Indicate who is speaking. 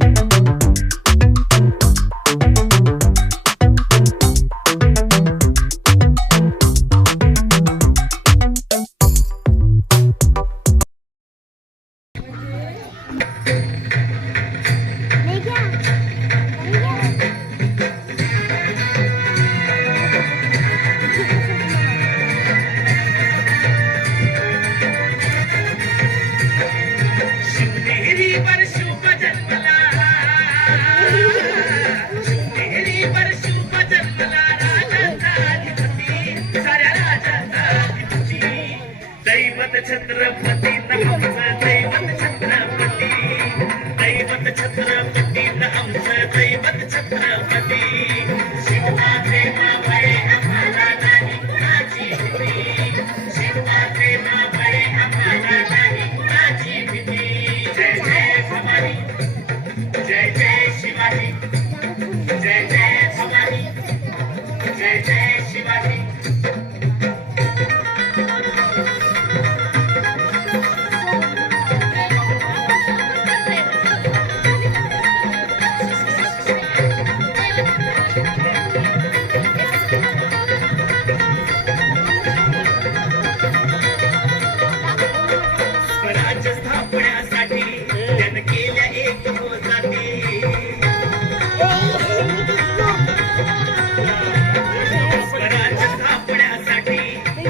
Speaker 1: you Chhatrapati